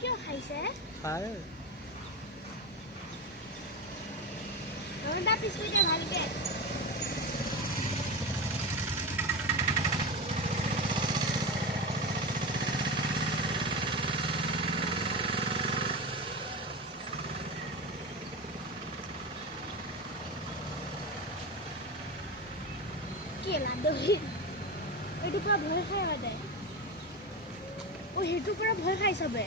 কিয় খাইছে খাই ৰন্ধা পিছুইতে ভালকে কি লাডলি এইটো পুৰা ভয় খাই মানে ও হেতু পুৰা ভয় খাই সবে